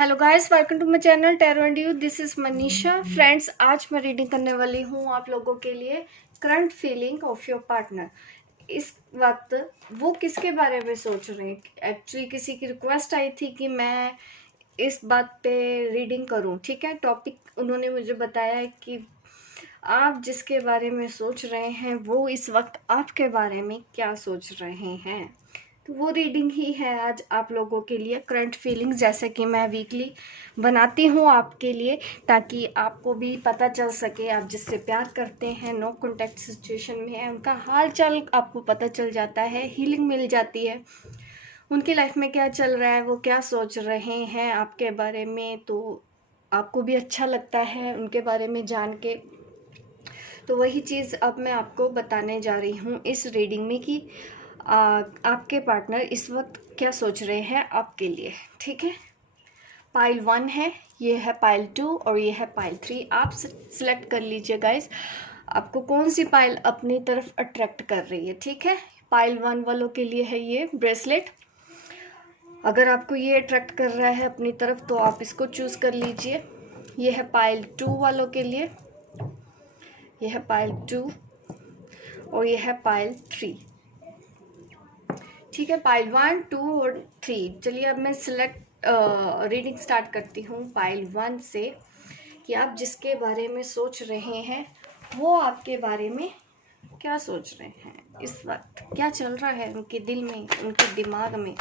Hello guys, welcome to my channel tarot and you. This is Manisha. Friends, आज मैं reading करने वाली हूँ आप लोगों के लिए current feeling of your partner. इस वक्त वो किसके बारे में सोच रहे हैं। एक्चुअली किसी की रिक्वेस्ट आई थी कि मैं इस बात पे रीडिंग करूँ। ठीक है, टॉपिक उन्होंने मुझे बताया है कि आप जिसके बारे में सोच रहे हैं वो इस वक्त आपके बारे में क्या सोच रहे हैं। तो वो रीडिंग ही है आज आप लोगों के लिए, करंट फीलिंग्स, जैसे कि मैं वीकली बनाती हूँ आपके लिए, ताकि आपको भी पता चल सके आप जिससे प्यार करते हैं, नो कॉन्टैक्ट सिचुएशन में है, उनका हाल चाल आपको पता चल जाता है, हीलिंग मिल जाती है, उनकी लाइफ में क्या चल रहा है, वो क्या सोच रहे हैं आपके बारे में। तो आपको भी अच्छा लगता है उनके बारे में जान के। तो वही चीज़ अब मैं आपको बताने जा रही हूँ इस रीडिंग में कि आपके पार्टनर इस वक्त क्या सोच रहे हैं आपके लिए। ठीक है, पाइल 1 है, ये है पाइल 2 और ये है पाइल 3। आप सिलेक्ट कर लीजिए गाइस, आपको कौन सी पाइल अपनी तरफ अट्रैक्ट कर रही है। ठीक है, पाइल 1 वालों के लिए है ये ब्रेसलेट। अगर आपको ये अट्रैक्ट कर रहा है अपनी तरफ तो आप इसको चूज कर लीजिए। ये है पाइल 2 वालों के लिए, ये है पाइल 2 और ये है पाइल 3। ठीक है, पाइल 1, 2 और 3। चलिए अब मैं सिलेक्ट रीडिंग स्टार्ट करती हूँ पाइल 1 से कि आप जिसके बारे में सोच रहे हैं वो आपके बारे में क्या सोच रहे हैं, इस वक्त क्या चल रहा है उनके दिल में, उनके दिमाग में।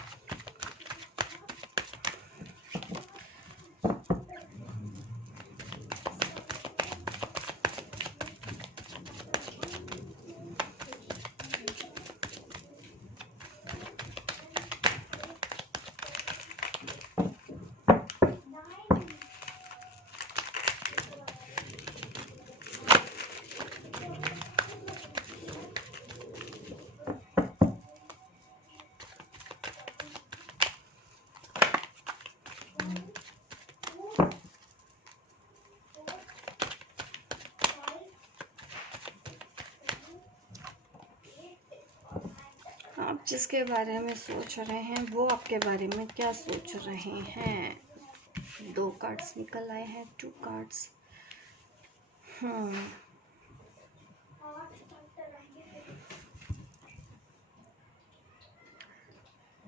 आप जिसके बारे में सोच रहे हैं वो आपके बारे में क्या सोच रहे हैं। 2 कार्ड्स निकल आए हैं, 2 कार्ड्स।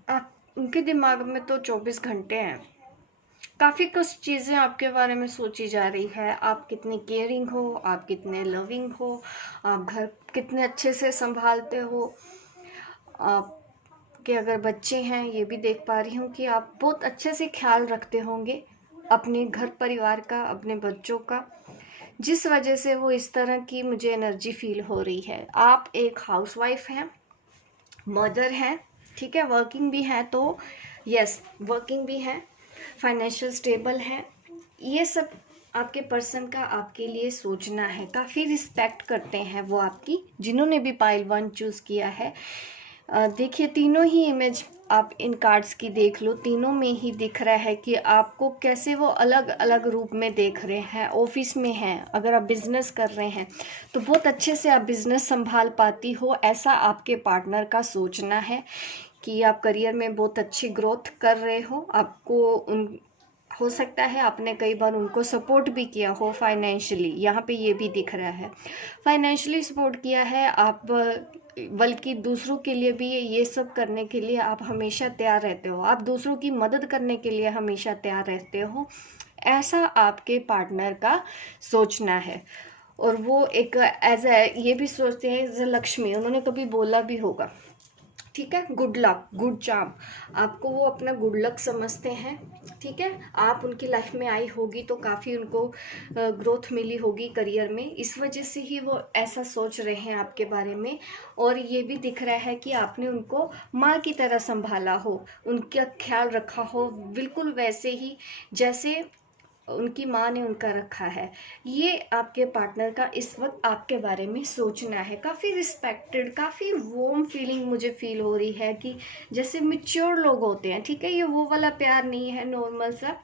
आप उनके दिमाग में तो 24 घंटे हैं, काफ़ी कुछ चीज़ें आपके बारे में सोची जा रही है। आप कितनी केयरिंग हो, आप कितने लविंग हो, आप घर कितने अच्छे से संभालते हो, आपके अगर बच्चे हैं ये भी देख पा रही हूँ कि आप बहुत अच्छे से ख्याल रखते होंगे अपने घर परिवार का, अपने बच्चों का, जिस वजह से वो इस तरह की मुझे एनर्जी फील हो रही है। आप एक हाउसवाइफ हैं, मदर हैं, ठीक है, वर्किंग भी हैं, तो यस वर्किंग भी हैं, फाइनेंशियल स्टेबल है। ये सब आपके पर्सन का आपके लिए सोचना है। काफ़ी रिस्पेक्ट करते हैं वो आपकी, जिन्होंने भी पाइल 1 चूज़ किया है। देखिए, तीनों ही इमेज आप इन कार्ड्स की देख लो, तीनों में ही दिख रहा है कि आपको कैसे वो अलग अलग रूप में देख रहे हैं। ऑफिस में हैं, अगर आप बिजनेस कर रहे हैं तो बहुत अच्छे से आप बिजनेस संभाल पाती हो, ऐसा आपके पार्टनर का सोचना है कि आप करियर में बहुत अच्छी ग्रोथ कर रहे हो। आपको उन हो सकता है आपने कई बार उनको सपोर्ट भी किया हो फाइनेंशियली, यहाँ पे ये भी दिख रहा है, फाइनेंशियली सपोर्ट किया है आप, बल्कि दूसरों के लिए भी ये सब करने के लिए आप हमेशा तैयार रहते हो, आप दूसरों की मदद करने के लिए हमेशा तैयार रहते हो, ऐसा आपके पार्टनर का सोचना है। और वो एक एज ए ये भी सोचते हैं एज ए लक्ष्मी, उन्होंने कभी बोला भी होगा, ठीक है, गुड लक, गुड चार्म, आपको वो अपना गुड लक समझते हैं। ठीक है, आप उनकी लाइफ में आई होगी तो काफ़ी उनको ग्रोथ मिली होगी करियर में, इस वजह से ही वो ऐसा सोच रहे हैं आपके बारे में। और ये भी दिख रहा है कि आपने उनको माँ की तरह संभाला हो, उनका ख्याल रखा हो, बिल्कुल वैसे ही जैसे उनकी माँ ने उनका रखा है। ये आपके पार्टनर का इस वक्त आपके बारे में सोचना है। काफ़ी रिस्पेक्टेड, काफ़ी वार्म फीलिंग मुझे फील हो रही है कि जैसे मैच्योर लोग होते हैं। ठीक है, ये वो वाला प्यार नहीं है नॉर्मल सा,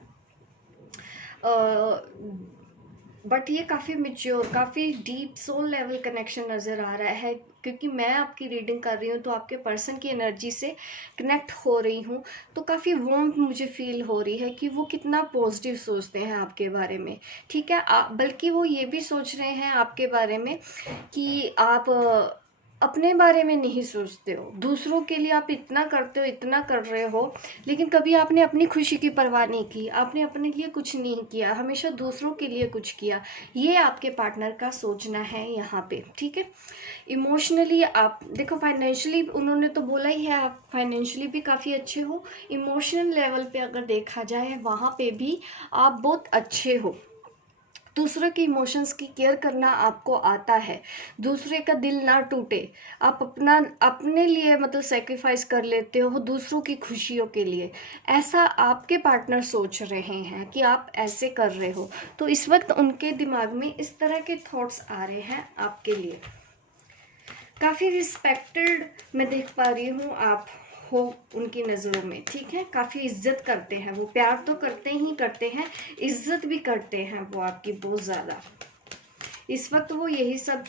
बट ये काफ़ी मैच्योर, काफ़ी डीप सोल लेवल कनेक्शन नज़र आ रहा है। क्योंकि मैं आपकी रीडिंग कर रही हूँ तो आपके पर्सन की एनर्जी से कनेक्ट हो रही हूँ, तो काफ़ी वार्म मुझे फील हो रही है कि वो कितना पॉजिटिव सोचते हैं आपके बारे में। ठीक है, बल्कि वो ये भी सोच रहे हैं आपके बारे में कि आप अपने बारे में नहीं सोचते हो, दूसरों के लिए आप इतना करते हो, इतना कर रहे हो, लेकिन कभी आपने अपनी खुशी की परवाह नहीं की, आपने अपने लिए कुछ नहीं किया, हमेशा दूसरों के लिए कुछ किया। ये आपके पार्टनर का सोचना है यहाँ पे। ठीक है, इमोशनली आप देखो, फाइनेंशियली उन्होंने तो बोला ही है आप फाइनेंशियली भी काफ़ी अच्छे हो। इमोशनल लेवल पे अगर देखा जाए वहाँ पे भी आप बहुत अच्छे हो, दूसरे के इमोशंस की केयर करना आपको आता है, दूसरे का दिल ना टूटे, आप अपने लिए मतलब सेक्रीफाइस कर लेते हो दूसरों की खुशियों के लिए। ऐसा आपके पार्टनर सोच रहे हैं कि आप ऐसे कर रहे हो, तो इस वक्त उनके दिमाग में इस तरह के थॉट्स आ रहे हैं आपके लिए। काफ़ी रिस्पेक्टेड मैं देख पा रही हूँ आप हो उनकी नज़रों में। ठीक है, काफ़ी इज्जत करते हैं वो, प्यार तो करते ही करते हैं, इज्जत भी करते हैं वो आपकी बहुत ज़्यादा। इस वक्त वो यही सब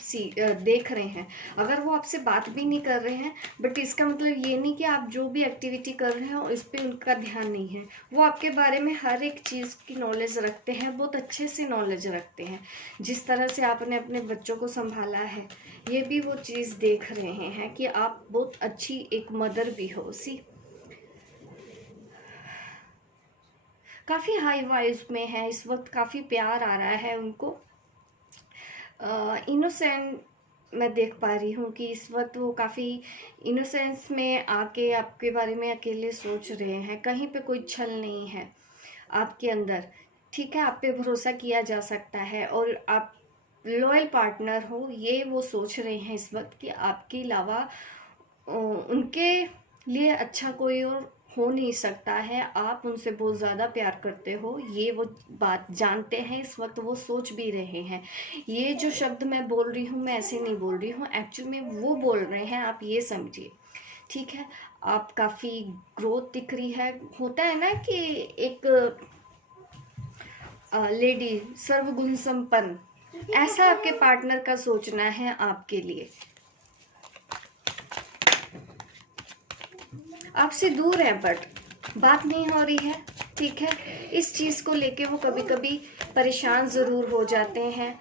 देख रहे हैं। अगर वो आपसे बात भी नहीं कर रहे हैं, बट इसका मतलब ये नहीं कि आप जो भी एक्टिविटी कर रहे हो इस पर उनका ध्यान नहीं है। वो आपके बारे में हर एक चीज़ की नॉलेज रखते हैं, बहुत अच्छे से नॉलेज रखते हैं। जिस तरह से आपने अपने बच्चों को संभाला है, ये भी वो चीज़ देख रहे हैं कि आप बहुत अच्छी एक मदर भी हो। काफ़ी हाई वाइज में है इस वक्त, काफ़ी प्यार आ रहा है उनको। इनोसेंट मैं देख पा रही हूँ कि इस वक्त वो काफ़ी इनोसेंस में आके आपके बारे में अकेले सोच रहे हैं। कहीं पे कोई छल नहीं है आपके अंदर। ठीक है, आप पे भरोसा किया जा सकता है और आप लॉयल पार्टनर हो, ये वो सोच रहे हैं इस वक्त कि आपके अलावा उनके लिए अच्छा कोई और हो नहीं सकता है। आप उनसे बहुत ज़्यादा प्यार करते हो, ये वो बात जानते हैं, इस वक्त वो सोच भी रहे हैं। ये जो शब्द मैं बोल रही हूँ, मैं ऐसे नहीं बोल रही हूँ, एक्चुअल में वो बोल रहे हैं, आप ये समझिए। ठीक है, आप काफ़ी ग्रोथ दिख रही है। होता है ना कि एक लेडी सर्वगुण संपन्न, ऐसा आपके पार्टनर का सोचना है आपके लिए। आपसे दूर है बट बात नहीं हो रही है। ठीक है, इस चीज़ को लेके वो कभी कभी परेशान ज़रूर हो जाते हैं।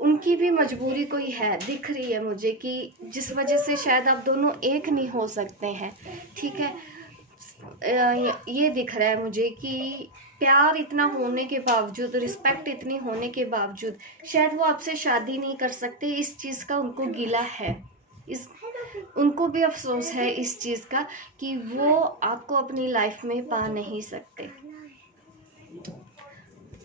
उनकी भी मजबूरी कोई है, दिख रही है मुझे, कि जिस वजह से शायद आप दोनों एक नहीं हो सकते हैं। ठीक है, ये दिख रहा है मुझे कि प्यार इतना होने के बावजूद, रिस्पेक्ट इतनी होने के बावजूद शायद वो आपसे शादी नहीं कर सकते। इस चीज़ का उनको गिला है, इस उनको भी अफसोस है इस चीज़ का कि वो आपको अपनी लाइफ में पा नहीं सकते।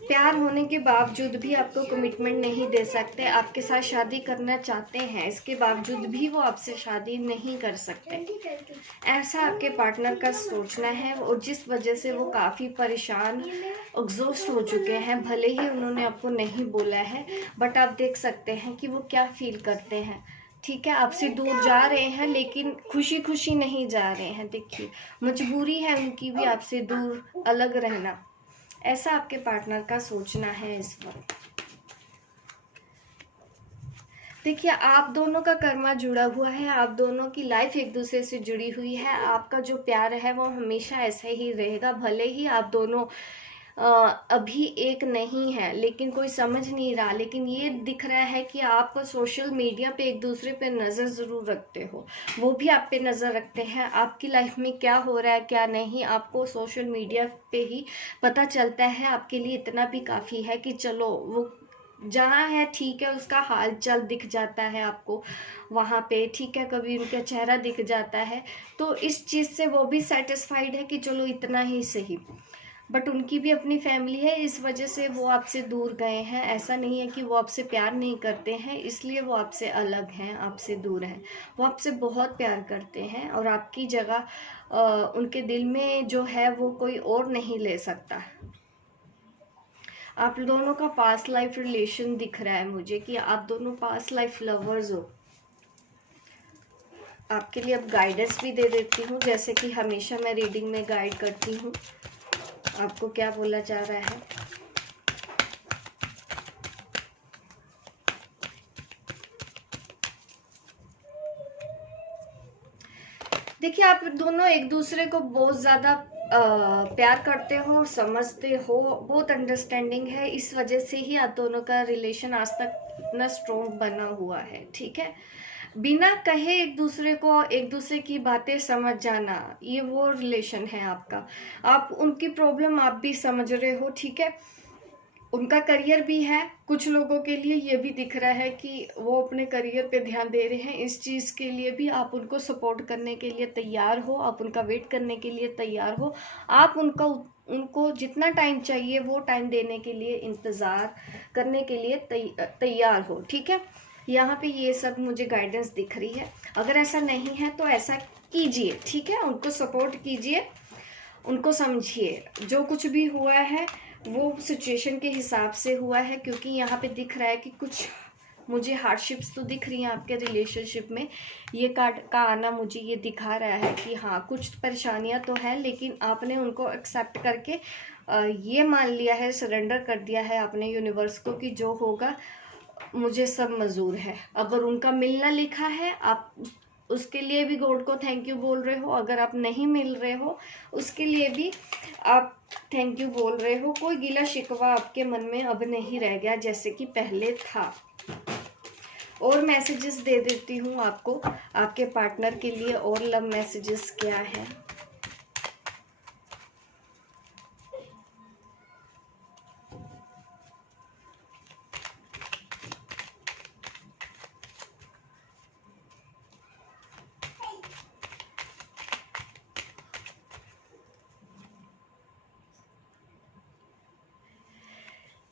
प्यार होने के बावजूद भी आपको कमिटमेंट नहीं दे सकते, आपके साथ शादी करना चाहते हैं, इसके बावजूद भी वो आपसे शादी नहीं कर सकते। ऐसा आपके पार्टनर का सोचना है और जिस वजह से वो काफ़ी परेशान, एग्जॉस्ट हो चुके हैं। भले ही उन्होंने आपको नहीं बोला है, बट आप देख सकते हैं कि वो क्या फील करते हैं। ठीक है, आपसे दूर जा रहे हैं लेकिन खुशी खुशी नहीं जा रहे हैं। देखिए, मजबूरी है उनकी भी आपसे दूर अलग रहना। ऐसा आपके पार्टनर का सोचना है इस वक्त। देखिए, आप दोनों का कर्मा जुड़ा हुआ है, आप दोनों की लाइफ एक दूसरे से जुड़ी हुई है। आपका जो प्यार है वो हमेशा ऐसे ही रहेगा। भले ही आप दोनों अभी एक नहीं है, लेकिन कोई समझ नहीं रहा, लेकिन ये दिख रहा है कि आप सोशल मीडिया पे एक दूसरे पे नज़र ज़रूर रखते हो, वो भी आप पे नज़र रखते हैं। आपकी लाइफ में क्या हो रहा है क्या नहीं, आपको सोशल मीडिया पे ही पता चलता है। आपके लिए इतना भी काफ़ी है कि चलो वो जहाँ है ठीक है, उसका हाल चाल दिख जाता है आपको वहाँ पे। ठीक है, कभी उनका चेहरा दिख जाता है, तो इस चीज़ से वो भी सेटिस्फाइड है कि चलो इतना ही सही। बट उनकी भी अपनी फैमिली है, इस वजह से वो आपसे दूर गए हैं। ऐसा नहीं है कि वो आपसे प्यार नहीं करते हैं, इसलिए वो आपसे अलग हैं, आपसे दूर हैं। वो आपसे बहुत प्यार करते हैं और आपकी जगह उनके दिल में जो है वो कोई और नहीं ले सकता। आप दोनों का पास्ट लाइफ रिलेशन दिख रहा है मुझे कि आप दोनों पास्ट लाइफ लवर्स हो। आपके लिए अब गाइडेंस भी दे देती हूँ, जैसे कि हमेशा मैं रीडिंग में गाइड करती हूँ। आपको क्या बोला जा रहा है? देखिए, आप दोनों एक दूसरे को बहुत ज़्यादा प्यार करते हो, समझते हो, बहुत अंडरस्टैंडिंग है। इस वजह से ही आप दोनों का रिलेशन आज तक इतना स्ट्रॉन्ग बना हुआ है, ठीक है। बिना कहे एक दूसरे की बातें समझ जाना, ये वो रिलेशन है आपका। आप उनकी प्रॉब्लम आप भी समझ रहे हो, ठीक है। उनका करियर भी है, कुछ लोगों के लिए ये भी दिख रहा है कि वो अपने करियर पे ध्यान दे रहे हैं। इस चीज़ के लिए भी आप उनको सपोर्ट करने के लिए तैयार हो, आप उनका वेट करने के लिए तैयार हो, आप उनको जितना टाइम चाहिए वो टाइम देने के लिए इंतज़ार करने के लिए तैयार हो, ठीक है। यहाँ पे ये सब मुझे गाइडेंस दिख रही है। अगर ऐसा नहीं है तो ऐसा कीजिए, ठीक है। उनको सपोर्ट कीजिए, उनको समझिए। जो कुछ भी हुआ है वो सिचुएशन के हिसाब से हुआ है, क्योंकि यहाँ पे दिख रहा है कि कुछ मुझे हार्डशिप्स तो दिख रही हैं आपके रिलेशनशिप में। ये कार्ड का आना मुझे ये दिखा रहा है कि हाँ, कुछ परेशानियाँ तो हैं, लेकिन आपने उनको एक्सेप्ट करके ये मान लिया है, सरेंडर कर दिया है अपने यूनिवर्स को कि जो होगा मुझे सब मंजूर है। अगर उनका मिलना लिखा है, आप उसके लिए भी गॉड को थैंक यू बोल रहे हो। अगर आप नहीं मिल रहे हो, उसके लिए भी आप थैंक यू बोल रहे हो। कोई गिला शिकवा आपके मन में अब नहीं रह गया जैसे कि पहले था। और मैसेजेस दे देती हूँ आपको, आपके पार्टनर के लिए और लव मैसेजेस क्या है।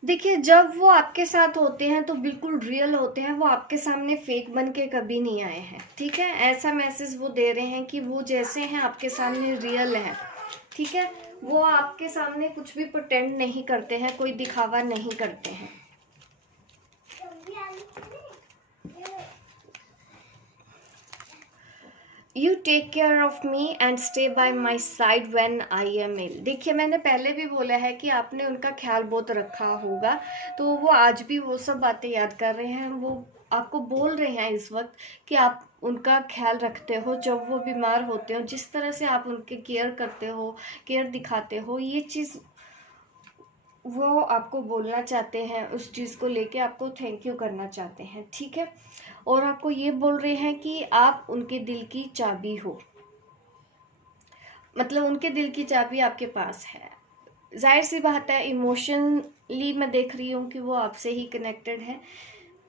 देखिए, जब वो आपके साथ होते हैं तो बिल्कुल रियल होते हैं, वो आपके सामने फेक बन के कभी नहीं आए हैं, ठीक है। ऐसा मैसेज वो दे रहे हैं कि वो जैसे हैं आपके सामने रियल हैं, ठीक है। वो आपके सामने कुछ भी प्रिटेंड नहीं करते हैं, कोई दिखावा नहीं करते हैं। You take care of me and stay by my side when I am ill. देखिए, मैंने पहले भी बोला है कि आपने उनका ख्याल बहुत रखा होगा, तो वो आज भी वो सब बातें याद कर रहे हैं। वो आपको बोल रहे हैं इस वक्त कि आप उनका ख्याल रखते हो, जब वो बीमार होते हो, जिस तरह से आप उनके केयर करते हो, केयर दिखाते हो, ये चीज़ वो आपको बोलना चाहते हैं। उस चीज़ को लेके आपको थैंक यू करना चाहते हैं, ठीक है। और आपको ये बोल रहे हैं कि आप उनके दिल की चाबी हो, मतलब उनके दिल की चाबी आपके पास है। जाहिर सी बात है, इमोशनली मैं देख रही हूँ कि वो आपसे ही कनेक्टेड है।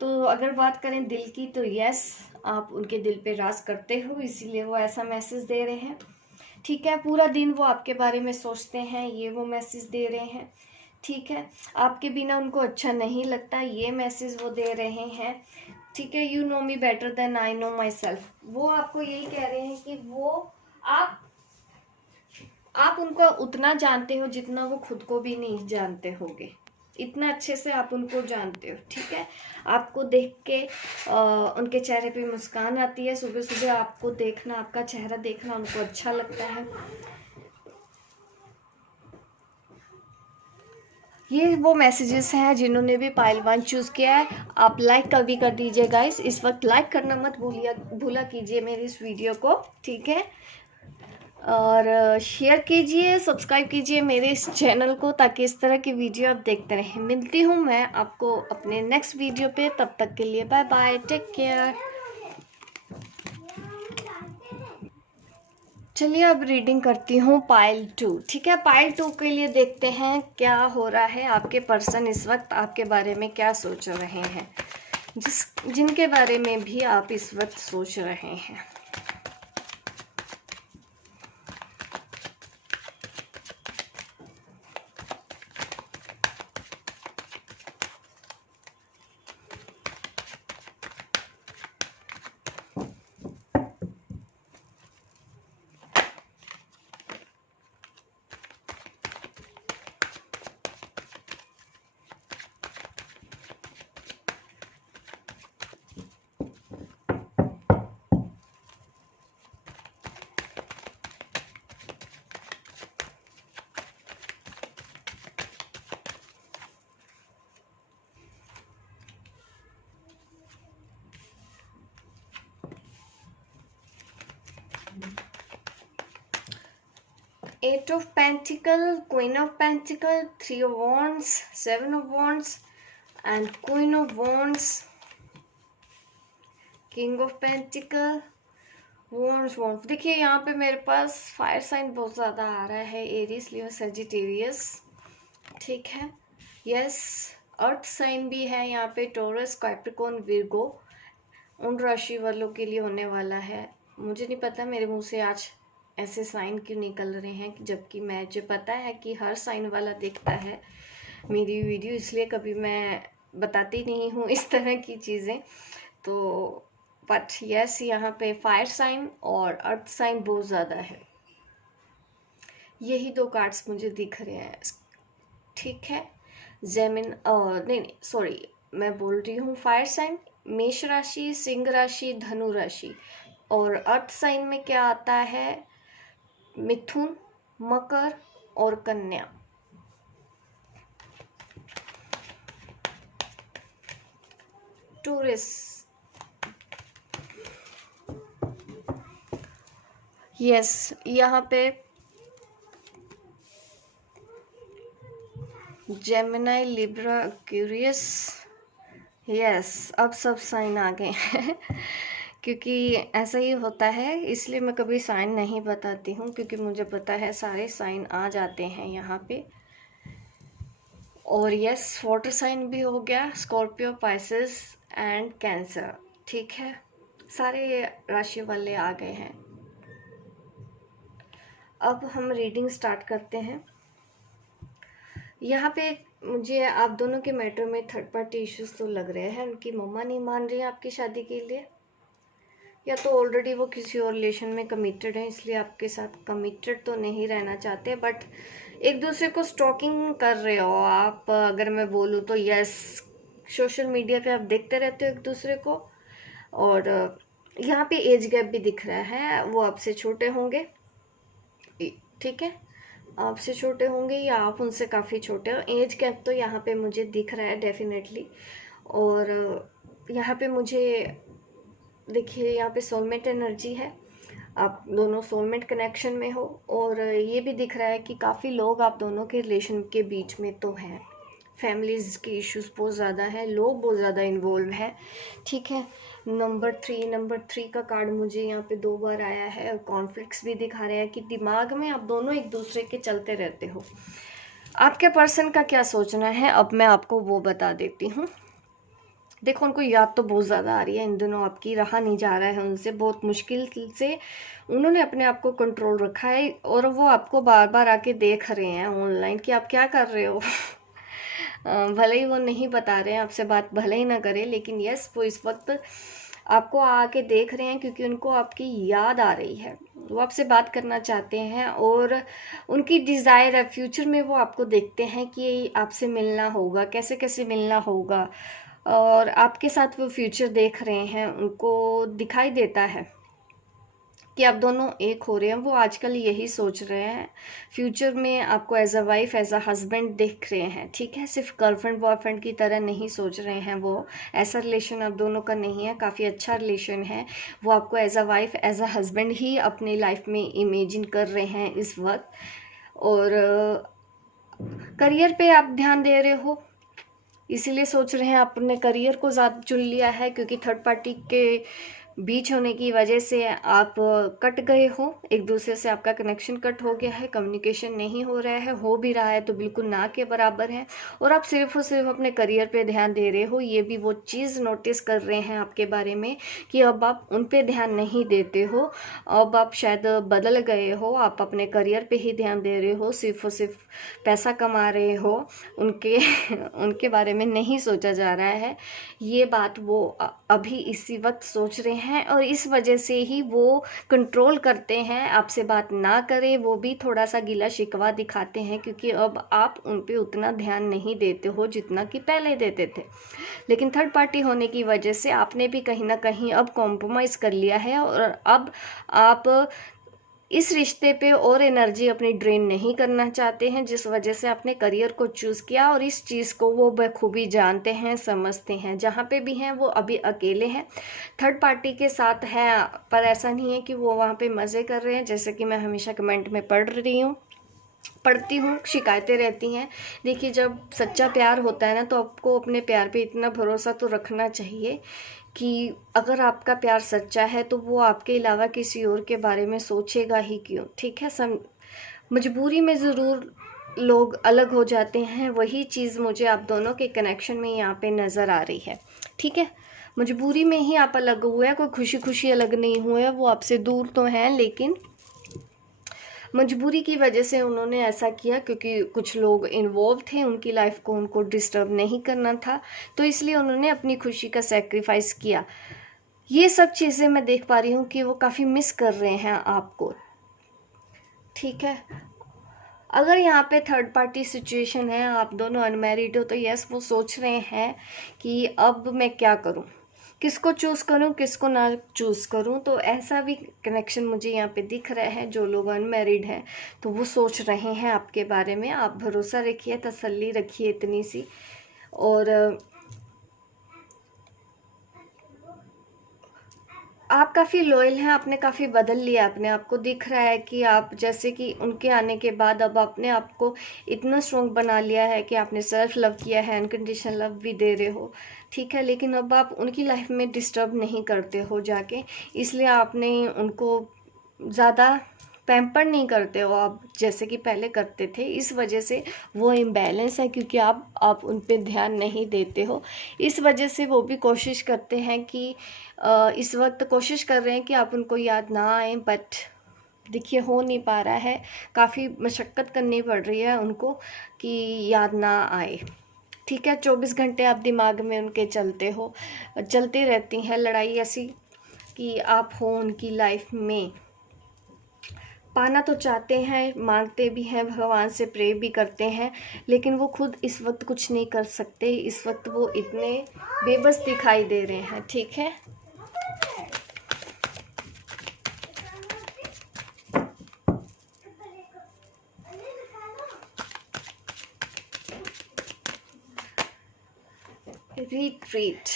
तो अगर बात करें दिल की, तो यस, आप उनके दिल पे राज करते हो, इसीलिए वो ऐसा मैसेज दे रहे हैं, ठीक है। पूरा दिन वो आपके बारे में सोचते हैं, ये वो मैसेज दे रहे हैं, ठीक है। आपके बिना उनको अच्छा नहीं लगता, ये मैसेज वो दे रहे हैं, ठीक है। You know me better than I know myself. वो आपको यही कह रहे हैं कि वो आप उनको उतना जानते हो जितना वो खुद को भी नहीं जानते होंगे। इतना अच्छे से आप उनको जानते हो, ठीक है। आपको देख के उनके चेहरे पे मुस्कान आती है। सुबह सुबह आपको देखना, आपका चेहरा देखना उनको अच्छा लगता है। ये वो मैसेजेस हैं जिन्होंने भी पाइल 1 चूज़ किया है। आप लाइक कभी कर दीजिए गाइस, इस वक्त लाइक करना मत भूला कीजिए मेरी इस वीडियो को, ठीक है। और शेयर कीजिए, सब्सक्राइब कीजिए मेरे इस चैनल को, ताकि इस तरह की वीडियो आप देखते रहें। मिलती हूँ मैं आपको अपने नेक्स्ट वीडियो पे, तब तक के लिए बाय बाय, टेक केयर। चलिए अब रीडिंग करती हूँ पाइल 2, ठीक है। पाइल 2 के लिए देखते हैं क्या हो रहा है। आपके पर्सन इस वक्त आपके बारे में क्या सोच रहे हैं, जिनके बारे में भी आप इस वक्त सोच रहे हैं। 8 of Pentacle, Queen of Pentacle, 3 of Wands, 7 of Wands and Queen of Wands, King of Pentacle, Wands. देखिए यहाँ पे मेरे पास फायर साइन बहुत ज़्यादा आ रहा है, एरीज, लियो, सजिटेरियस, ठीक है। यस, अर्थ साइन भी है यहाँ पे, टोरस, कैप्रिकॉर्न, विर्गो, उन राशि वालों के लिए होने वाला है। मुझे नहीं पता मेरे मुंह से आज ऐसे साइन क्यों निकल रहे हैं, जबकि मुझे पता है कि हर साइन वाला देखता है मेरी वीडियो, इसलिए कभी मैं बताती नहीं हूँ इस तरह की चीज़ें। तो बट यस, यहाँ पे फायर साइन और अर्थ साइन बहुत ज़्यादा है। यही दो कार्ड्स मुझे दिख रहे हैं, ठीक है। जेमिन नहीं सॉरी, मैं बोल रही हूँ फायर साइन, मेष राशि, सिंह राशि, धनु राशि, और अर्थ साइन में क्या आता है, मिथुन, मकर और कन्या। टॉरस, यस, यहाँ पे जेमिनाई, लिब्रा, एक्वेरियस, यस, अब सब साइन आ गए हैं क्योंकि ऐसा ही होता है, इसलिए मैं कभी साइन नहीं बताती हूँ, क्योंकि मुझे पता है सारे साइन आ जाते हैं यहाँ पे। और यस, वाटर साइन भी हो गया, स्कॉर्पियो, पाइसेस एंड कैंसर, ठीक है, सारे राशि वाले आ गए हैं। अब हम रीडिंग स्टार्ट करते हैं। यहाँ पे मुझे आप दोनों के मैटर में थर्ड पार्टी इश्यूज तो लग रहे हैं, उनकी मम्मा नहीं मान रही है आपकी शादी के लिए, या तो ऑलरेडी वो किसी और रिलेशन में कमिटेड है, इसलिए आपके साथ कमिटेड तो नहीं रहना चाहते, बट एक दूसरे को स्टॉकिंग कर रहे हो आप, अगर मैं बोलूँ तो। यस, सोशल मीडिया पे आप देखते रहते हो एक दूसरे को, और यहाँ पे एज गैप भी दिख रहा है, वो आपसे छोटे होंगे, ठीक है, आपसे छोटे होंगे या आप उनसे काफ़ी छोटे हो। एज गैप तो यहाँ पे मुझे दिख रहा है डेफिनेटली। और यहाँ पे मुझे देखिए, यहाँ पे सोलमेट एनर्जी है, आप दोनों सोलमेट कनेक्शन में हो, और ये भी दिख रहा है कि काफ़ी लोग आप दोनों के रिलेशन के बीच में तो हैं, फैमिलीज़ के इश्यूज बहुत ज़्यादा है, लोग बहुत ज़्यादा इन्वॉल्व है, ठीक है। नंबर 3 का कार्ड मुझे यहाँ पे 2 बार आया है, और कॉन्फ्लिक्ट्स भी दिखा रहे हैं कि दिमाग में आप दोनों एक दूसरे के चलते रहते हो। आपके पर्सन का क्या सोचना है, अब मैं आपको वो बता देती हूँ। देखो, उनको याद तो बहुत ज़्यादा आ रही है इन दिनों आपकी, रहा नहीं जा रहा है उनसे, बहुत मुश्किल से उन्होंने अपने आप को कंट्रोल रखा है, और वो आपको बार बार आके देख रहे हैं ऑनलाइन कि आप क्या कर रहे हो भले ही वो नहीं बता रहे हैं आपसे बात, भले ही ना करें, लेकिन यस, वो इस वक्त आपको आके देख रहे हैं क्योंकि उनको आपकी याद आ रही है, वो आपसे बात करना चाहते हैं, और उनकी डिज़ायर है फ्यूचर में वो आपको देखते हैं कि आपसे मिलना होगा, कैसे कैसे मिलना होगा, और आपके साथ वो फ्यूचर देख रहे हैं, उनको दिखाई देता है कि आप दोनों एक हो रहे हैं। वो आजकल यही सोच रहे हैं, फ्यूचर में आपको as a wife, as a husband देख रहे हैं, ठीक है, सिर्फ गर्लफ्रेंड बॉयफ्रेंड की तरह नहीं सोच रहे हैं वो। ऐसा रिलेशन आप दोनों का नहीं है, काफ़ी अच्छा रिलेशन है, वो आपको as a wife, as a husband ही अपनी लाइफ में इमेजिन कर रहे हैं इस वक्त। और करियर पे आप ध्यान दे रहे हो, इसीलिए सोच रहे हैं अपने करियर को ज़्यादा चुन लिया है, क्योंकि थर्ड पार्टी के बीच होने की वजह से आप कट गए हो, एक दूसरे से आपका कनेक्शन कट हो गया है, कम्युनिकेशन नहीं हो रहा है, हो भी रहा है तो बिल्कुल ना के बराबर है, और आप सिर्फ और सिर्फ अपने करियर पे ध्यान दे रहे हो। ये भी वो चीज़ नोटिस कर रहे हैं आपके बारे में कि अब आप उन पे ध्यान नहीं देते हो, अब आप शायद बदल गए हो, आप अपने करियर पे ही ध्यान दे रहे हो, सिर्फ और सिर्फ पैसा कमा रहे हो, उनके उनके बारे में नहीं सोचा जा रहा है। ये बात वो अभी इसी वक्त सोच रहे हैं, और इस वजह से ही वो कंट्रोल करते हैं, आपसे बात ना करें, वो भी थोड़ा सा गिला शिकवा दिखाते हैं, क्योंकि अब आप उन पे उतना ध्यान नहीं देते हो जितना कि पहले देते थे। लेकिन थर्ड पार्टी होने की वजह से आपने भी कहीं ना कहीं अब कॉम्प्रोमाइज़ कर लिया है, और अब आप इस रिश्ते पे और एनर्जी अपनी ड्रेन नहीं करना चाहते हैं, जिस वजह से आपने करियर को चूज़ किया, और इस चीज़ को वो बखूबी जानते हैं, समझते हैं। जहाँ पे भी हैं वो अभी अकेले हैं, थर्ड पार्टी के साथ है, पर ऐसा नहीं है कि वो वहाँ पे मज़े कर रहे हैं, जैसे कि मैं हमेशा कमेंट में पढ़ रही हूँ। पढ़ती हूँ, शिकायतें रहती हैं। देखिए, जब सच्चा प्यार होता है ना, तो आपको अपने प्यार पे इतना भरोसा तो रखना चाहिए कि अगर आपका प्यार सच्चा है तो वो आपके अलावा किसी और के बारे में सोचेगा ही क्यों। ठीक है, मजबूरी में ज़रूर लोग अलग हो जाते हैं, वही चीज़ मुझे आप दोनों के कनेक्शन में यहाँ पे नज़र आ रही है। ठीक है, मजबूरी में ही आप अलग हुए हैं, कोई खुशी खुशी अलग नहीं हुए हैं। वो आपसे दूर तो हैं, लेकिन मजबूरी की वजह से उन्होंने ऐसा किया, क्योंकि कुछ लोग इन्वॉल्व थे उनकी लाइफ को, उनको डिस्टर्ब नहीं करना था, तो इसलिए उन्होंने अपनी खुशी का सेक्रीफाइस किया। ये सब चीज़ें मैं देख पा रही हूँ कि वो काफ़ी मिस कर रहे हैं आपको। ठीक है, अगर यहाँ पे थर्ड पार्टी सिचुएशन है, आप दोनों अनमैरिड हो, तो यस, वो सोच रहे हैं कि अब मैं क्या करूँ, किसको चूज़ करूँ, किसको ना चूज़ करूँ। तो ऐसा भी कनेक्शन मुझे यहाँ पे दिख रहा है। जो लोग अनमैरिड हैं तो वो सोच रहे हैं आपके बारे में। आप भरोसा रखिए, तसल्ली रखिए इतनी सी। और आप काफ़ी लॉयल हैं, आपने काफ़ी बदल लिया अपने आप को। दिख रहा है कि आप, जैसे कि उनके आने के बाद अब अपने आप को इतना स्ट्रॉन्ग बना लिया है कि आपने सेल्फ लव किया है, अनकंडीशनल लव भी दे रहे हो। ठीक है, लेकिन अब आप उनकी लाइफ में डिस्टर्ब नहीं करते हो जाके, इसलिए आपने उनको ज़्यादा पैम्पर नहीं करते हो आप जैसे कि पहले करते थे। इस वजह से वो इम्बैलेंस है, क्योंकि आप उन पे ध्यान नहीं देते हो। इस वजह से वो भी कोशिश करते हैं कि इस वक्त कोशिश कर रहे हैं कि आप उनको याद ना आए, बट देखिए हो नहीं पा रहा है। काफ़ी मशक्क़त करनी पड़ रही है उनको कि याद ना आए। ठीक है, 24 घंटे आप दिमाग में उनके चलती रहती हैं लड़ाई ऐसी कि आप हो उनकी लाइफ में। पाना तो चाहते हैं, मांगते भी हैं, भगवान से प्रे भी करते हैं, लेकिन वो खुद इस वक्त कुछ नहीं कर सकते। इस वक्त वो इतने बेबस दिखाई दे रहे हैं। ठीक है, रिट्रीट।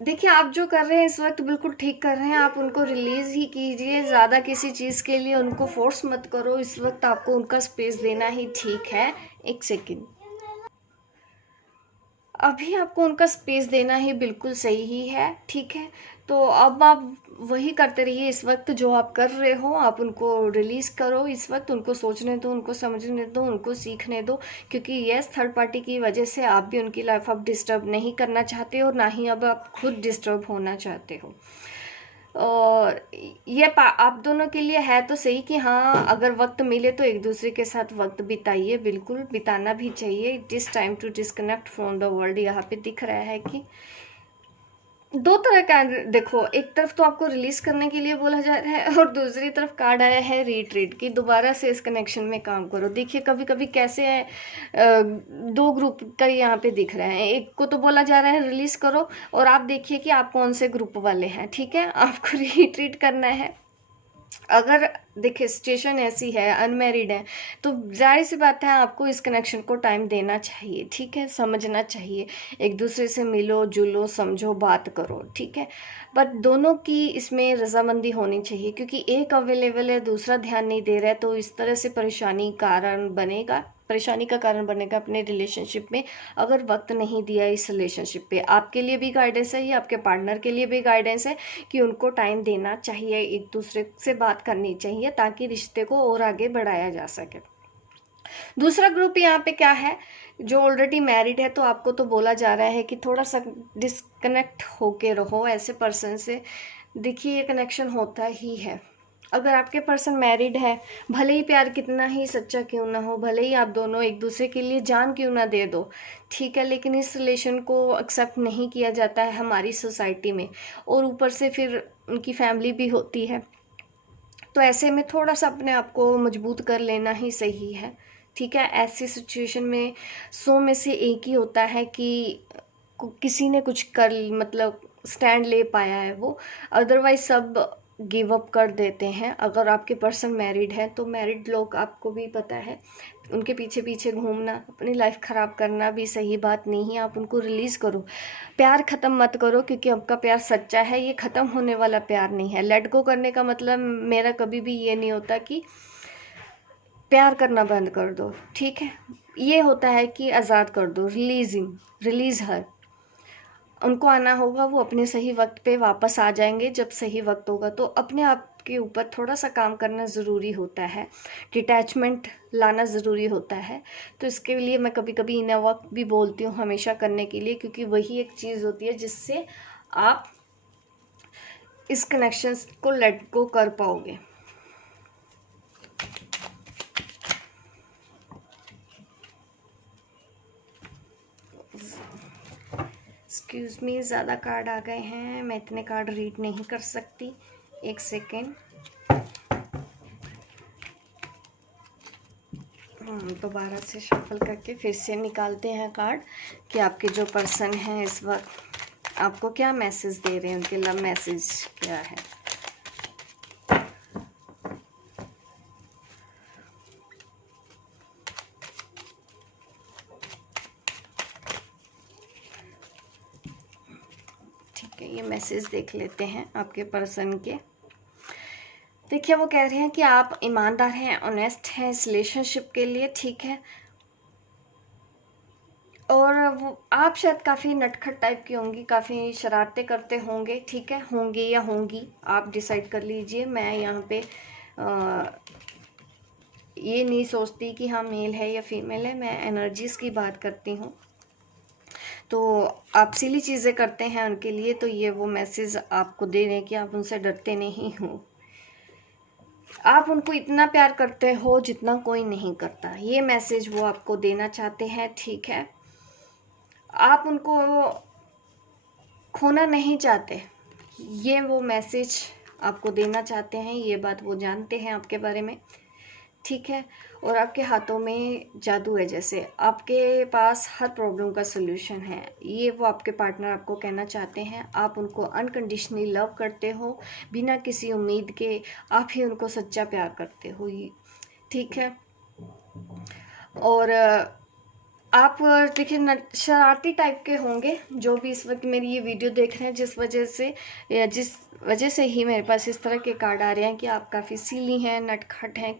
देखिए, आप जो कर रहे हैं इस वक्त बिल्कुल ठीक कर रहे हैं। आप उनको रिलीज़ ही कीजिए, ज़्यादा किसी चीज़ के लिए उनको फोर्स मत करो। इस वक्त आपको उनका स्पेस देना ही ठीक है। एक सेकेंड, अभी आपको उनका स्पेस देना ही बिल्कुल सही ही है। ठीक है, तो अब आप वही करते रहिए। इस वक्त जो आप कर रहे हो, आप उनको रिलीज़ करो। इस वक्त उनको सोचने दो, उनको समझने दो, उनको सीखने दो, क्योंकि यस, थर्ड पार्टी की वजह से आप भी उनकी लाइफ अब डिस्टर्ब नहीं करना चाहते हो, ना ही अब आप खुद डिस्टर्ब होना चाहते हो। और ये आप दोनों के लिए है तो सही कि हाँ, अगर वक्त मिले तो एक दूसरे के साथ वक्त बिताइए, बिल्कुल बिताना भी चाहिए। It is time to disconnect from the world. यहाँ पे दिख रहा है कि दो तरह का, देखो, एक तरफ तो आपको रिलीज करने के लिए बोला जा रहा है, और दूसरी तरफ कार्ड आया है रिट्रीट की। दोबारा से इस कनेक्शन में काम करो। देखिए, कभी कभी कैसे है, दो ग्रुप का यहाँ पे दिख रहे हैं। एक को तो बोला जा रहा है रिलीज करो, और आप देखिए कि आप कौन से ग्रुप वाले हैं। ठीक है, आपको रिट्रीट करना है। अगर देखिए सिचुएशन ऐसी है, अनमैरिड है, तो जाहिर सी बात है आपको इस कनेक्शन को टाइम देना चाहिए। ठीक है, समझना चाहिए, एक दूसरे से मिलो जुलो, समझो, बात करो। ठीक है, बट दोनों की इसमें रजामंदी होनी चाहिए, क्योंकि एक अवेलेबल है, दूसरा ध्यान नहीं दे रहा है, तो इस तरह से परेशानी का कारण बनेगा अपने रिलेशनशिप में। अगर वक्त नहीं दिया इस रिलेशनशिप पे, आपके लिए भी गाइडेंस है, ये आपके पार्टनर के लिए भी गाइडेंस है कि उनको टाइम देना चाहिए, एक दूसरे से बात करनी चाहिए, ताकि रिश्ते को और आगे बढ़ाया जा सके। दूसरा ग्रुप यहाँ पे क्या है, जो ऑलरेडी मैरिड है, तो आपको तो बोला जा रहा है कि थोड़ा सा डिस्कनेक्ट होके रहो ऐसे पर्सन से। देखिए, ये कनेक्शन होता ही है। अगर आपके पर्सन मैरिड है, भले ही प्यार कितना ही सच्चा क्यों ना हो, भले ही आप दोनों एक दूसरे के लिए जान क्यों ना दे दो, ठीक है, लेकिन इस रिलेशन को एक्सेप्ट नहीं किया जाता है हमारी सोसाइटी में, और ऊपर से फिर उनकी फैमिली भी होती है। तो ऐसे में थोड़ा सा अपने आप को मजबूत कर लेना ही सही है। ठीक है, ऐसी सिचुएशन में 100 में से एक ही होता है कि किसी ने कुछ कर, मतलब स्टैंड ले पाया है वो, अदरवाइज सब गिव अप कर देते हैं। अगर आपके पर्सन मैरिड है, तो मैरिड लोग, आपको भी पता है, उनके पीछे पीछे घूमना, अपनी लाइफ ख़राब करना भी सही बात नहीं है। आप उनको रिलीज़ करो, प्यार ख़त्म मत करो, क्योंकि आपका प्यार सच्चा है, ये ख़त्म होने वाला प्यार नहीं है। लेट गो करने का मतलब मेरा कभी भी ये नहीं होता कि प्यार करना बंद कर दो, ठीक है। ये होता है कि आज़ाद कर दो, रिलीज़ हर। उनको आना होगा, वो अपने सही वक्त पे वापस आ जाएंगे जब सही वक्त होगा। तो अपने आप के ऊपर थोड़ा सा काम करना ज़रूरी होता है, डिटैचमेंट लाना ज़रूरी होता है। तो इसके लिए मैं कभी कभी इनर वर्क भी बोलती हूँ हमेशा करने के लिए, क्योंकि वही एक चीज़ होती है जिससे आप इस कनेक्शन को लेट गो कर पाओगे। एक्सक्यूज़ मी, ज़्यादा कार्ड आ गए हैं, मैं इतने कार्ड रीड नहीं कर सकती। एक सेकेंड। दोबारा से शफल करके फिर से निकालते हैं कार्ड कि आपके जो पर्सन हैं इस वक्त आपको क्या मैसेज दे रहे हैं, उनके लव मैसेज क्या है। ठीक है, ये मैसेज देख लेते हैं आपके पर्सन के। देखिए, वो कह रहे हैं कि आप ईमानदार हैं, ऑनेस्ट हैं इस रिलेशनशिप के लिए, ठीक है। और वो आप शायद काफ़ी नटखट टाइप की होंगी, काफ़ी शरारतें करते होंगे, ठीक है, होंगे या होंगी, आप डिसाइड कर लीजिए। मैं यहाँ पे ये नहीं सोचती कि हाँ मेल है या फीमेल है, मैं एनर्जीज की बात करती हूँ। तो आप सिली चीज़ें करते हैं उनके लिए, तो ये वो मैसेज आपको दे रहे हैं कि आप उनसे डरते नहीं हो। आप उनको इतना प्यार करते हो जितना कोई नहीं करता, ये मैसेज वो आपको देना चाहते हैं, ठीक है। आप उनको खोना नहीं चाहते, ये वो मैसेज आपको देना चाहते हैं, ये बात वो जानते हैं आपके बारे में, ठीक है। और आपके हाथों में जादू है, जैसे आपके पास हर प्रॉब्लम का सलूशन है, ये वो आपके पार्टनर आपको कहना चाहते हैं। आप उनको अनकंडीशनली लव करते हो, बिना किसी उम्मीद के, आप ही उनको सच्चा प्यार करते हो, ठीक है। और आप देखिए शरारती टाइप के होंगे जो भी इस वक्त मेरी ये वीडियो देख रहे हैं, जिस वजह से ही मेरे पास इस तरह के कार्ड आ रहे हैं कि आप काफ़ी सीली हैं, नटखट हैं,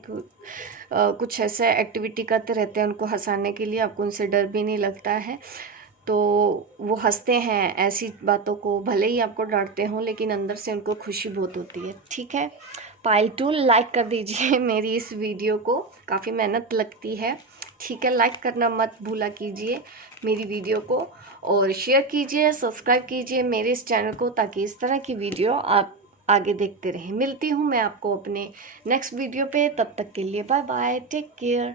कुछ ऐसा एक्टिविटी करते रहते हैं उनको हंसाने के लिए, आपको उनसे डर भी नहीं लगता है। तो वो हंसते हैं ऐसी बातों को, भले ही आपको डांटते हो लेकिन अंदर से उनको खुशी बहुत होती है, ठीक है। पाइल टू लाइक कर दीजिए मेरी इस वीडियो को, काफ़ी मेहनत लगती है, ठीक है। लाइक करना मत भूला कीजिए मेरी वीडियो को, और शेयर कीजिए, सब्सक्राइब कीजिए मेरे इस चैनल को, ताकि इस तरह की वीडियो आप आगे देखते रहें। मिलती हूँ मैं आपको अपने नेक्स्ट वीडियो पे, तब तक के लिए bye bye, take care.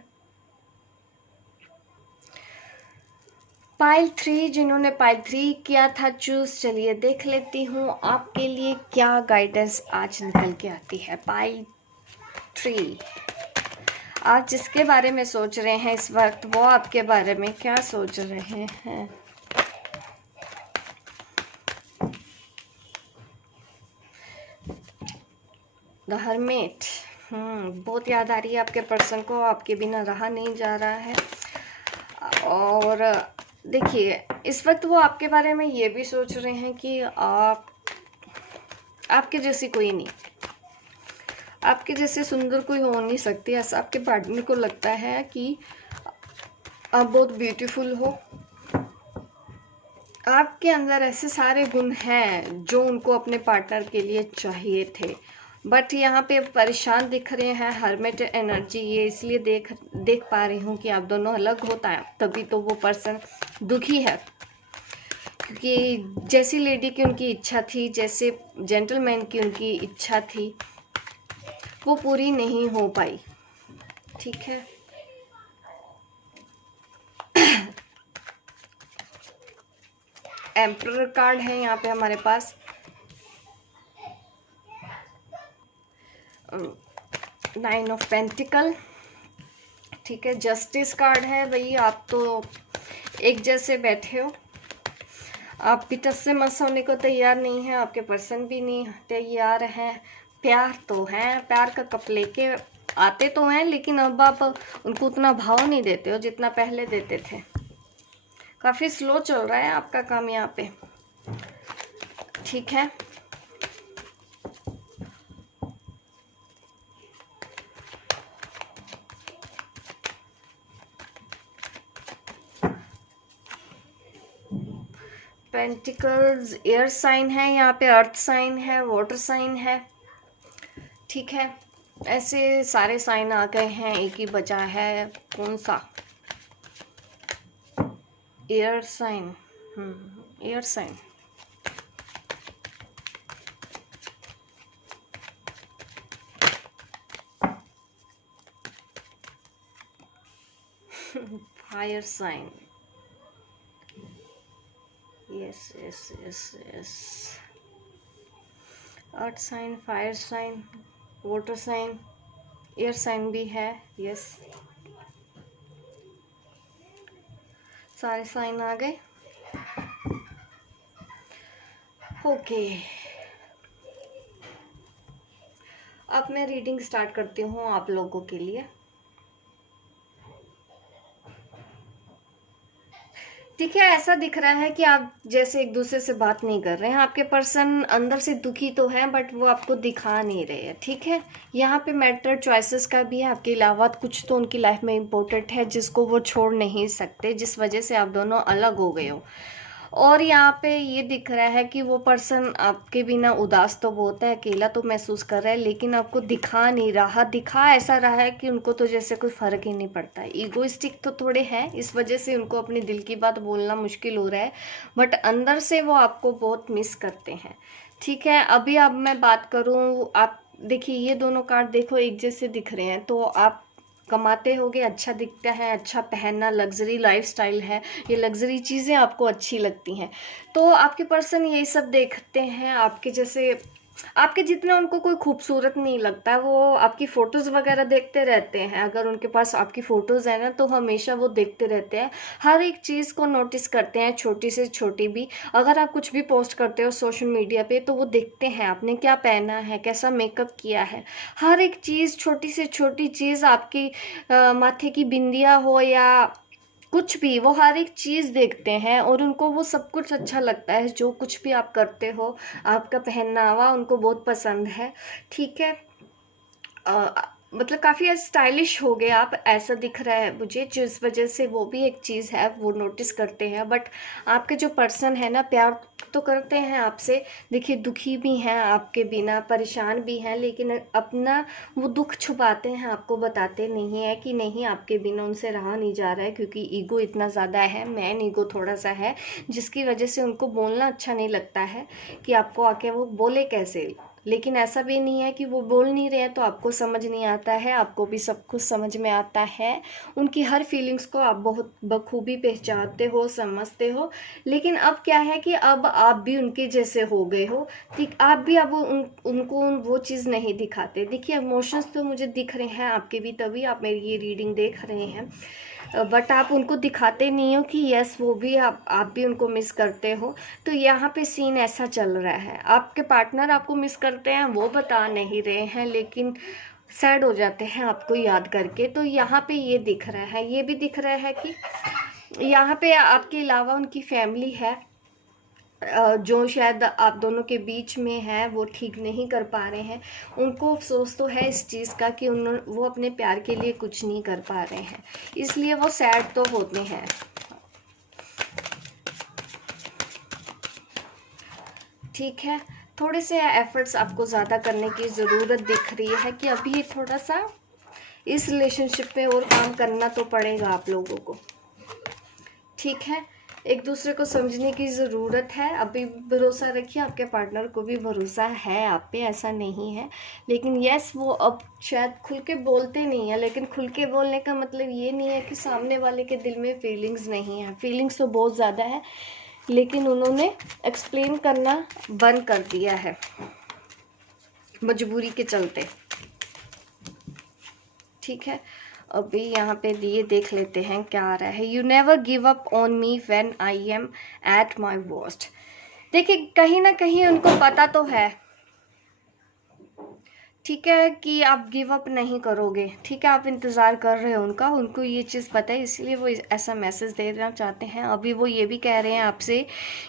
Pile 3, जिन्होंने पाइल 3 किया था चूज, चलिए देख लेती हूँ आपके लिए क्या गाइडेंस आज निकल के आती है। पाइल 3, आप जिसके बारे में सोच रहे हैं इस वक्त, वो आपके बारे में क्या सोच रहे हैं। द हर्मिट, बहुत याद आ रही है आपके पर्सन को, आपके बिना रहा नहीं जा रहा है। और देखिए, इस वक्त वो आपके बारे में ये भी सोच रहे हैं कि आपके जैसी कोई नहीं, आपके जैसे सुंदर कोई हो नहीं सकती, ऐसा आपके पार्टनर को लगता है कि आप बहुत ब्यूटीफुल हो। आपके अंदर ऐसे सारे गुण हैं जो उनको अपने पार्टनर के लिए चाहिए थे, बट यहाँ पे परेशान दिख रहे हैं, हर्मिट एनर्जी। ये इसलिए देख पा रही हूँ कि आप दोनों अलग होता है, तभी तो वो पर्सन दुखी है, क्योंकि जैसी लेडी की उनकी इच्छा थी, जैसे जेंटलमैन की उनकी इच्छा थी, वो पूरी नहीं हो पाई, ठीक है। एम्परर कार्ड है यहाँ पे हमारे पास, 9 ऑफ पेंटिकल, ठीक है। जस्टिस कार्ड है, भाई आप तो एक जैसे बैठे हो, आप भी टस से मस होने को तैयार नहीं है, आपके पर्सन भी नहीं तैयार हैं। प्यार तो है, प्यार का कप लेके आते तो हैं, लेकिन अब आप उनको उतना भाव नहीं देते हो जितना पहले देते थे। काफ़ी स्लो चल रहा है आपका काम यहाँ पे, ठीक है। पेंटिकल्स एयर साइन है, यहाँ पे अर्थ साइन है, वाटर साइन है, ठीक है। ऐसे सारे साइन आ गए हैं, एक ही बचा है, कौन सा? Air sign, air sign. Fire sign, yes yes yes yes. Earth sign, fire sign, water sign, air sign भी है, यस। सारे साइन आ गए, ओके। अब मैं रीडिंग स्टार्ट करती हूँ आप लोगों के लिए। ठीक है, ऐसा दिख रहा है कि आप जैसे एक दूसरे से बात नहीं कर रहे हैं। आपके पर्सन अंदर से दुखी तो हैं, बट वो आपको दिखा नहीं रहे हैं, ठीक है। यहाँ पे मैटर चॉइसेस का भी है, आपके अलावा कुछ तो उनकी लाइफ में इम्पोर्टेंट है जिसको वो छोड़ नहीं सकते, जिस वजह से आप दोनों अलग हो गए हो। और यहाँ पे ये दिख रहा है कि वो पर्सन आपके बिना उदास तो बहुत है, अकेला तो महसूस कर रहा है, लेकिन आपको दिखा नहीं रहा। दिखा ऐसा रहा है कि उनको तो जैसे कोई फ़र्क ही नहीं पड़ता है। ईगोइस्टिक तो थोड़े हैं, इस वजह से उनको अपने दिल की बात बोलना मुश्किल हो रहा है, बट अंदर से वो आपको बहुत मिस करते हैं, ठीक है। अभी अब मैं बात करूँ, आप देखिए ये दोनों कार्ड देखो एक जैसे दिख रहे हैं, तो आप कमाते होगे, अच्छा दिखता है, अच्छा पहनना, लग्जरी लाइफस्टाइल है, ये लग्जरी चीज़ें आपको अच्छी लगती हैं। तो आपके पर्सन यही सब देखते हैं, आपके जैसे आपके जितना उनको कोई खूबसूरत नहीं लगता। वो आपकी फ़ोटोज़ वगैरह देखते रहते हैं, अगर उनके पास आपकी फ़ोटोज़ है ना, तो हमेशा वो देखते रहते हैं, हर एक चीज़ को नोटिस करते हैं, छोटी से छोटी भी। अगर आप कुछ भी पोस्ट करते हो सोशल मीडिया पे, तो वो देखते हैं आपने क्या पहना है, कैसा मेकअप किया है, हर एक चीज़, छोटी से छोटी चीज़, आपकी माथे की बिंदिया हो या कुछ भी, वो हर एक चीज़ देखते हैं और उनको वो सब कुछ अच्छा लगता है। जो कुछ भी आप करते हो, आपका पहनावा उनको बहुत पसंद है, ठीक है। मतलब काफ़ी स्टाइलिश हो गए आप, ऐसा दिख रहा है मुझे, जिस वजह से वो भी एक चीज़ है, वो नोटिस करते हैं। बट आपके जो पर्सन है ना, प्यार तो करते हैं आपसे, देखिए दुखी भी हैं आपके बिना, परेशान भी हैं, लेकिन अपना वो दुख छुपाते हैं, आपको बताते नहीं है कि नहीं आपके बिना उनसे रहा नहीं जा रहा है, क्योंकि ईगो इतना ज़्यादा है, मैन ईगो थोड़ा सा है, जिसकी वजह से उनको बोलना अच्छा नहीं लगता है कि आपको आके वो बोले कैसे। लेकिन ऐसा भी नहीं है कि वो बोल नहीं रहे हैं तो आपको समझ नहीं आता है, आपको भी सब कुछ समझ में आता है। उनकी हर फीलिंग्स को आप बहुत बखूबी पहचानते हो, समझते हो। लेकिन अब क्या है कि अब आप भी उनके जैसे हो गए हो, ठीक। आप भी अब उनको वो चीज़ नहीं दिखाते। देखिए इमोशंस तो मुझे दिख रहे हैं आपके भी, तभी आप मेरी ये रीडिंग देख रहे हैं, बट आप उनको दिखाते नहीं हो कि यस वो भी आप भी उनको मिस करते हो। तो यहाँ पे सीन ऐसा चल रहा है, आपके पार्टनर आपको मिस करते हैं, वो बता नहीं रहे हैं, लेकिन सैड हो जाते हैं आपको याद करके। तो यहाँ पे ये दिख रहा है, ये भी दिख रहा है कि यहाँ पे आपके अलावा उनकी फैमिली है, जो शायद आप दोनों के बीच में है, वो ठीक नहीं कर पा रहे हैं। उनको अफसोस तो है इस चीज़ का कि वो अपने प्यार के लिए कुछ नहीं कर पा रहे हैं, इसलिए वो सैड तो होते हैं, ठीक है। थोड़े से एफर्ट्स आपको ज़्यादा करने की ज़रूरत दिख रही है कि अभी थोड़ा सा इस रिलेशनशिप पे और काम करना तो पड़ेगा आप लोगों को, ठीक है। एक दूसरे को समझने की ज़रूरत है। अभी भरोसा रखिए, आपके पार्टनर को भी भरोसा है आप पे, ऐसा नहीं है। लेकिन यस वो अब शायद खुल के बोलते नहीं है, लेकिन खुल के बोलने का मतलब ये नहीं है कि सामने वाले के दिल में फीलिंग्स नहीं है, फीलिंग्स तो बहुत ज़्यादा है, लेकिन उन्होंने एक्सप्लेन करना बंद कर दिया है मजबूरी के चलते, ठीक है। अभी यहाँ पे दिए देख लेते हैं क्या आ रहा है। You never give up on me when I am at my worst. देखिए कहीं ना कहीं उनको पता तो है ठीक है, कि आप गिव अप नहीं करोगे, ठीक है, आप इंतज़ार कर रहे हो उनका, उनको ये चीज़ पता है, इसलिए वो ऐसा मैसेज देना चाहते हैं। अभी वो ये भी कह रहे हैं आपसे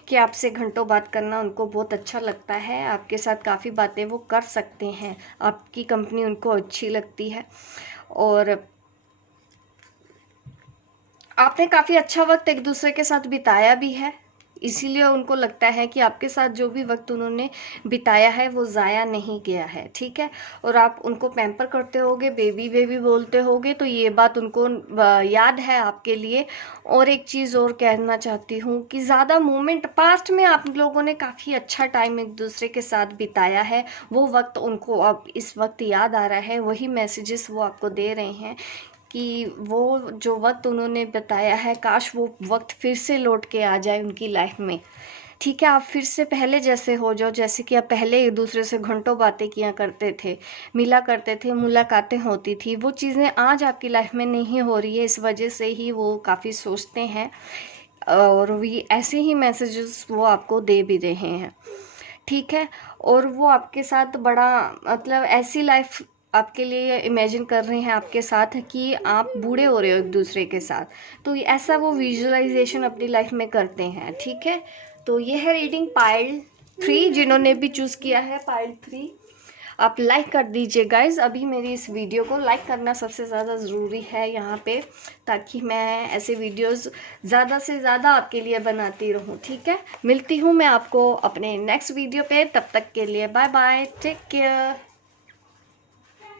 कि आपसे घंटों बात करना उनको बहुत अच्छा लगता है, आपके साथ काफ़ी बातें वो कर सकते हैं, आपकी कंपनी उनको अच्छी लगती है, और आपने काफ़ी अच्छा वक्त एक दूसरे के साथ बिताया भी है, इसीलिए उनको लगता है कि आपके साथ जो भी वक्त उन्होंने बिताया है वो ज़ाया नहीं गया है, ठीक है। और आप उनको पैम्पर करते होगे, बेबी बेबी बोलते होगे, तो ये बात उनको याद है आपके लिए। और एक चीज़ और कहना चाहती हूँ कि ज़्यादा मोमेंट पास्ट में आप लोगों ने काफ़ी अच्छा टाइम एक दूसरे के साथ बिताया है, वो वक्त उनको अब इस वक्त याद आ रहा है, वही मैसेजेस वो आपको दे रहे हैं कि वो जो वक्त उन्होंने बताया है, काश वो वक्त फिर से लौट के आ जाए उनकी लाइफ में, ठीक है। आप फिर से पहले जैसे हो जाओ, जैसे कि आप पहले एक दूसरे से घंटों बातें किया करते थे, मिला करते थे, मुलाकातें होती थी, वो चीज़ें आज आपकी लाइफ में नहीं हो रही है, इस वजह से ही वो काफ़ी सोचते हैं, और भी ऐसे ही मैसेजेस वो आपको दे भी रहे हैं, ठीक है। और वो आपके साथ बड़ा मतलब ऐसी लाइफ आपके लिए इमेजिन कर रहे हैं आपके साथ कि आप बूढ़े हो रहे हो एक दूसरे के साथ, तो ऐसा वो विजुअलाइजेशन अपनी लाइफ में करते हैं, ठीक है। तो ये है रीडिंग पाइल 3, जिन्होंने भी चूज़ किया है पाइल 3, आप लाइक कर दीजिए गाइज, अभी मेरी इस वीडियो को लाइक करना सबसे ज़्यादा ज़रूरी है यहाँ पे, ताकि मैं ऐसे वीडियोस ज़्यादा से ज़्यादा आपके लिए बनाती रहूँ, ठीक है। मिलती हूँ मैं आपको अपने नेक्स्ट वीडियो पे, तब तक के लिए बाय बाय, टेक केयर।